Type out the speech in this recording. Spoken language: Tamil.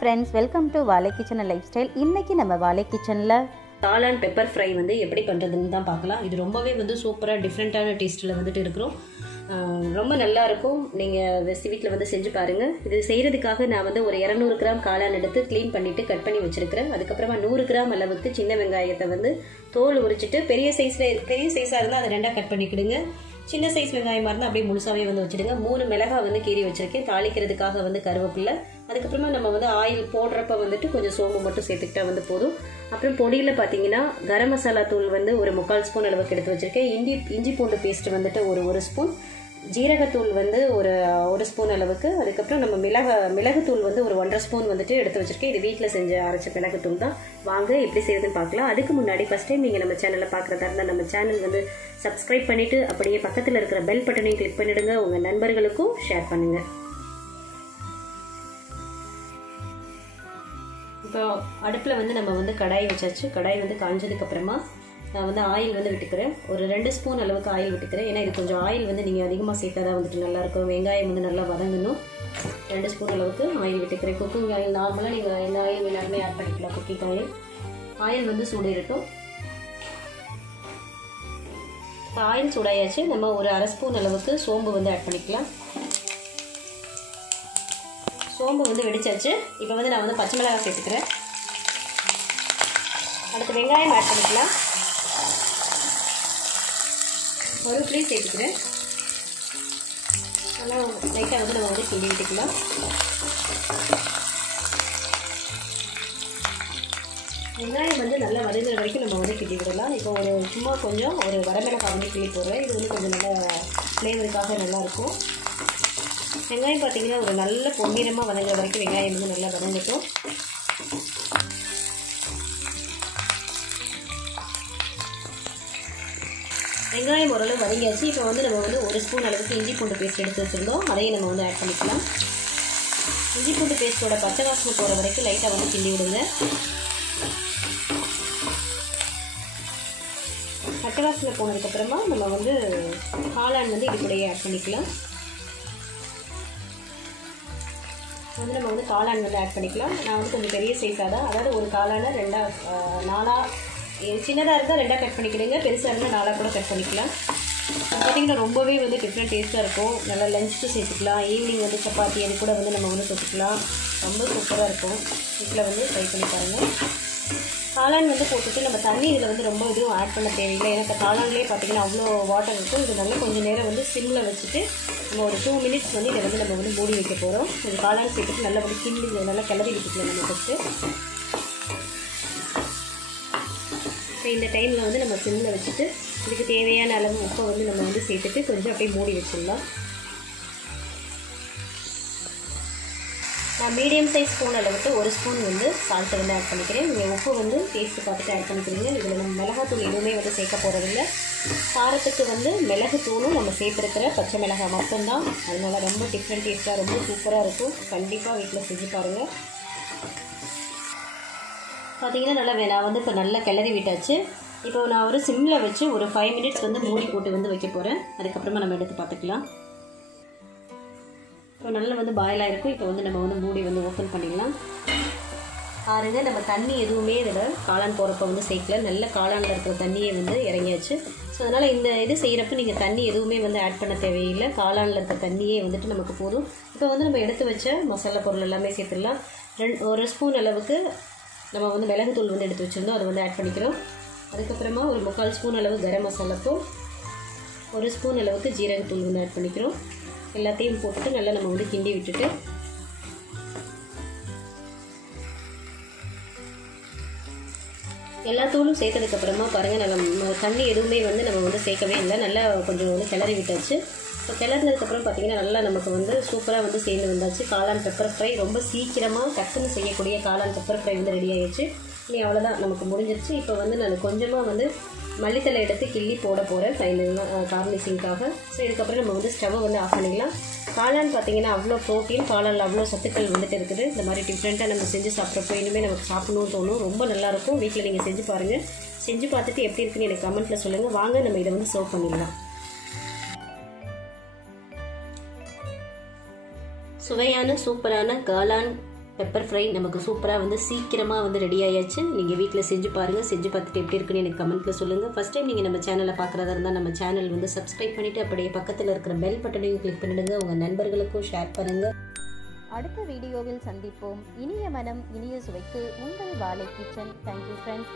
friends, welcome to Vaalai kitchen and lifestyle. இன்னைக்கு நம்ம Vaalai kitchenல காளான் பெப்பர் ஃப்ரை வந்து எப்படி பண்ணுறதுன்னு தான் பார்க்கலாம். இது ரொம்பவே வந்து சூப்பராக டிஃப்ரெண்ட்டான டேஸ்ட்டில் வந்துட்டு இருக்கிறோம். ரொம்ப நல்லா இருக்கும். நீங்கள் வீட்டில் வந்து செஞ்சு பாருங்கள். இது செய்கிறதுக்காக நான் வந்து ஒரு 200 கிராம் காளான் எடுத்து க்ளீன் பண்ணிவிட்டு கட் பண்ணி வச்சுருக்கிறேன். அதுக்கப்புறமா 100 கிராம் அளவுக்கு சின்ன வெங்காயத்தை வந்து தோல் உரிச்சிட்டு பெரிய சைஸாக இருந்தால் அதை 2ஆக கட் பண்ணிக்கிடுங்க. சின்ன சைஸ் வெங்காயமாக இருந்தால் அப்படியே முழுசாகவே வந்து வச்சுடுங்க. 3 மிளகாய் வந்து கீறி வச்சுருக்கேன். தாளிக்கிறதுக்காக வந்து கருவேப்பிலை. அதுக்கப்புறமா நம்ம வந்து ஆயில் போடுறப்ப வந்துட்டு கொஞ்சம் சோம்பு மட்டும் சேர்த்துக்கிட்டா வந்து போதும். அப்புறம் பொடியில் பார்த்தீங்கன்னா கரம் மசாலா தூள் வந்து ஒரு 3/4 ஸ்பூன் அளவுக்கு எடுத்து வச்சுருக்கேன். இஞ்சி பூண்டு பேஸ்ட் வந்துட்டு ஒரு ஸ்பூன், ஜீரகத்தூள் வந்து ஒரு ஸ்பூன் அளவுக்கு, அதுக்கப்புறம் நம்ம மிளகுத்தூள் வந்து ஒரு 1.5 ஸ்பூன் வந்துட்டு எடுத்து வச்சுருக்கேன். இது வீட்டில் செஞ்ச அரைச்ச மிளகுத்தூள் தான். வாங்க எப்படி செய்யுதுன்னு பார்க்கலாம். அதுக்கு முன்னாடி ஃபஸ்ட் டைம் நீங்கள் நம்ம சேனலில் பார்க்குறதா இருந்தால் நம்ம சேனல் வந்து சப்ஸ்கிரைப் பண்ணிவிட்டு அப்படியே பக்கத்தில் இருக்கிற பெல் பட்டனையும் கிளிக் பண்ணிவிடுங்க. உங்கள் நண்பர்களுக்கும் ஷேர் பண்ணுங்கள். இப்போ அடுப்பில் வந்து நம்ம வந்து கடாய் வச்சாச்சு. கடாய் வந்து காஞ்சதுக்கப்புறமா நான் வந்து ஆயில் வந்து விட்டுக்கிறேன். ஒரு 2 ஸ்பூன் அளவுக்கு ஆயில் விட்டுக்கிறேன். ஏன்னா இது கொஞ்சம் ஆயில் வந்து நீங்கள் அதிகமாக சேர்த்தாதான் வந்துட்டு நல்லாயிருக்கும். வெங்காயம் வந்து நல்லா வதங்கணும். 2 ஸ்பூன் அளவுக்கு ஆயில் விட்டுக்கிறேன். குக்கிங் ஆயில் நார்மலாக நீங்கள் என்ன ஆயில் வேணாலுமே ஆட் பண்ணிக்கலாம். குக்கிங் ஆயில் வந்து சூடாயிரட்டும். இப்போ ஆயில் சூடாயாச்சு. நம்ம ஒரு 1/2 ஸ்பூன் அளவுக்கு சோம்பு வந்து ஆட் பண்ணிக்கலாம். சோம்பு வந்து வெடிச்சாச்சு. இப்போ வந்து நான் வந்து பச்சை மிளகாய் சேர்த்துக்கிறேன். அடுத்து வெங்காயம் ஆட் பண்ணிக்கலாம். கருவேப்பிலையும் சேர்த்துக்கிறேன். நல்லா லைட்டாக வந்து நம்ம வந்து கிண்டி விட்டுக்கலாம். வெங்காயம் வந்து நல்லா வதங்குற வரைக்கும் நம்ம வந்து கிண்டி விடலாம். இப்போ சும்மா கொஞ்சம் ஒரு வரமிளகாய் வந்து கிள்ளி போடுறேன். இது வந்து கொஞ்சம் நல்லா ஃப்ளேவருக்காக நல்லாயிருக்கும். வெங்காயம் பார்த்தீங்கன்னா ஒரு நல்ல பொன்னிறமாக வதங்குற வரைக்கும் வெங்காயம் வந்து நல்லா வதங்கட்டும். வெங்காயம் ஓரளவு வதங்கியாச்சு. இப்போ வந்து நம்ம வந்து 1 ஸ்பூன் அளவுக்கு இஞ்சி பூண்டு பேஸ்ட் எடுத்து வச்சுருந்தோம். அதையும் நம்ம வந்து ஆட் பண்ணிக்கலாம். இஞ்சி பூண்டு பேஸ்ட்டோட பச்சை வாசனை போகிற வரைக்கும் லைட்டாக வந்து கிண்டி விடுங்க. பச்சை வாசனை போனதுக்கப்புறமா நம்ம வந்து காளான் வந்து இது கூடயே ஆட் பண்ணிக்கலாம். வந்து நம்ம வந்து காளான் வந்து ஆட் பண்ணிக்கலாம். நான் வந்து கொஞ்சம் பெரிய சைஸாக தான், அதாவது ஒரு காளானை 4 சின்னதாக இருந்தால் 2ஆக கட் பண்ணிக்கிடுங்க. பெருசாக இருந்தால் 4ஆக கூட கட் பண்ணிக்கலாம். பார்த்திங்கன்னா ரொம்பவே வந்து டிஃப்ரெண்ட் டேஸ்ட்டாக இருக்கும். நல்லா லஞ்சுக்கு சேர்த்துக்கலாம். ஈவினிங் வந்து சப்பாத்தி அது கூட வந்து நம்ம வந்து தொட்டுக்கலாம். ரொம்ப சூப்பராக இருக்கும். வீட்டில் வந்து ட்ரை பண்ணி பாருங்கள். காளான் வந்து போட்டுட்டு நம்ம தண்ணி இதில் வந்து ரொம்ப இதுவும் ஆட் பண்ண தேவையில்லை. ஏன்னா இப்போ காளான்லேயே பார்த்திங்கன்னா அவ்வளோ வாட்டர் இருக்கும். இது நல்லா கொஞ்சம் நேரம் வந்து சிம்மில் வச்சுட்டு நம்ம ஒரு 2 மினிட்ஸ் வந்து இதை வந்து நம்ம வந்து மூடி வைக்க போகிறோம். இது காளான் சேர்த்துட்டு நல்லா வந்து நல்லா கிளறி விட்டுக்கலாம் நம்ம ஃபஸ்ட்டு. இப்போ இந்த டைமில் வந்து நம்ம சிம்மில் வச்சுட்டு இதுக்கு தேவையான அளவு உப்பை வந்து நம்ம வந்து சேர்த்துட்டு கொஞ்சம் அப்படியே மூடி வச்சிடலாம். நான் மீடியம் சைஸ் ஸ்பூன் அளவுக்கு 1 ஸ்பூன் வந்து சால்ட்டை வந்து ஆட் பண்ணிக்கிறேன். நீங்கள் உப்பு வந்து டேஸ்ட்டு பார்த்துட்டு ஆட் பண்ணிக்கிறீங்க. இதில் நம்ம மிளகாத்தூள் எதுவுமே வந்து சேர்க்க போகிறதில்ல. காரத்துக்கு வந்து மிளகுத்தூளும் நம்ம சேர்த்துருக்கிற பச்சை மிளகாய் மட்டும்தான். அதனால் ரொம்ப டிஃப்ரெண்ட் டேஸ்ட்டாக ரொம்ப சூப்பராக இருக்கும். கண்டிப்பாக வீட்டில் செஞ்சு பாருங்கள். பார்த்திங்கன்னா நான் வந்து இப்போ நல்லா கிளறி விட்டாச்சு. இப்போ நான் ஒரு சிம்மில் வச்சு ஒரு 5 மினிட்ஸ் வந்து மூடி போட்டு வந்து வைக்க போகிறேன். அதுக்கப்புறமா நம்ம எடுத்து பார்த்துக்கலாம். இப்போ நல்லா வந்து பாயில் ஆகிருக்கும். இப்போ வந்து நம்ம வந்து மூடி வந்து ஓப்பன் பண்ணிடலாம். பாருங்கள், நம்ம தண்ணி எதுவுமே இதில் காளான் போகிறப்ப வந்து சேர்க்கல. நல்ல காளானில் இருக்கிற தண்ணியை வந்து இறங்கியாச்சு. ஸோ அதனால் இந்த இது செய்கிறப்ப நீங்கள் தண்ணி எதுவுமே வந்து ஆட் பண்ண தேவையில்லை. காளானில் இருக்கிற தண்ணியே வந்துட்டு நமக்கு போதும். இப்போ வந்து நம்ம எடுத்து வச்ச மசாலா பொருள் எல்லாமே சேர்த்துடலாம். 1 ஸ்பூன் அளவுக்கு நம்ம வந்து மிளகுத்தூள் வந்து எடுத்து வச்சுருந்தோம். அதை வந்து ஆட் பண்ணிக்கிறோம். அதுக்கப்புறமா ஒரு 3/4 ஸ்பூன் அளவு கரம் மசாலா தூள், 1 ஸ்பூன் அளவுக்கு ஜீரகத்தூள் வந்து ஆட் பண்ணிக்கிறோம். எல்லாத்தையும் போட்டுட்டு நல்லா நம்ம வந்து கிண்டி விட்டுட்டு எல்லா தூளும் சேர்த்ததுக்கப்புறமா பாருங்கள், நம்ம தண்ணி எதுவுமே வந்து நம்ம வந்து சேர்க்கவே இல்லை. நல்லா கொஞ்சம் வந்து கிளறி விட்டாச்சு. இப்போ கிளறினதுக்கப்புறம் பார்த்திங்கன்னா நல்லா நமக்கு வந்து சூப்பராக வந்து சேர்ந்து வந்தாச்சு. காளான் பெப்பர் ஃப்ரை ரொம்ப சீக்கிரமாக டக்குன்னு செய்யக்கூடிய காளான் பெப்பர் ஃப்ரை வந்து ரெடி ஆகிடுச்சு. இனி அவ்வளோதான், நமக்கு முடிஞ்சிருச்சு. இப்போ வந்து நான் கொஞ்சமாக வந்து மல்லித்தலை எடுத்து கிள்ளி போட போகிறேன் ஃபைனலாக கார்னிஷிங்காக. ஸோ இதுக்கப்புறம் நம்ம வந்து ஸ்டவ்வை வந்து ஆஃப் பண்ணிடலாம். காளான் பார்த்திங்கன்னா அவ்வளோ ப்ரோட்டீன், காளானில் அவ்வளோ சத்துக்கள் வந்துட்டு இருக்குது. இந்த மாதிரி டிஃப்ரெண்ட்டாக நம்ம செஞ்சு சாப்பிட்றப்போ இனிமேல் நமக்கு சாப்பிடணும்னு தோணும். ரொம்ப நல்லாயிருக்கும். வீட்டில் நீங்கள் செஞ்சு பாருங்கள். செஞ்சு பார்த்துட்டு எப்படி இருக்குன்னு எனக்கு கமெண்ட்டில் சொல்லுங்கள். வாங்க நம்ம இதை வந்து சர்வ் பண்ணிடலாம். சுவையான சூப்பரான காளான் பெப்பர் ஃப்ரை நமக்கு சூப்பராக வந்து சீக்கிரமாக வந்து ரெடி ஆயாச்சு. நீங்கள் வீட்டில் செஞ்சு பாருங்கள். செஞ்சு பார்த்துட்டு எப்படி இருக்குன்னு எனக்கு கமெண்ட்டில் சொல்லுங்கள். ஃபஸ்ட் டைம் நீங்கள் நம்ம சேனலை பார்க்குறதா இருந்தால் நம்ம சேனல் வந்து சப்ஸ்கிரைப் பண்ணிவிட்டு அப்படியே பக்கத்தில் இருக்கிற பெல் பட்டனையும் கிளிக் பண்ணிவிடுங்க. உங்கள் நண்பர்களுக்கும் ஷேர் பண்ணுங்கள். அடுத்த வீடியோவில் சந்திப்போம். இனிய மனம் இனிய சுவைக்கு உங்கள் வாழை கிச்சன். Thank you friends.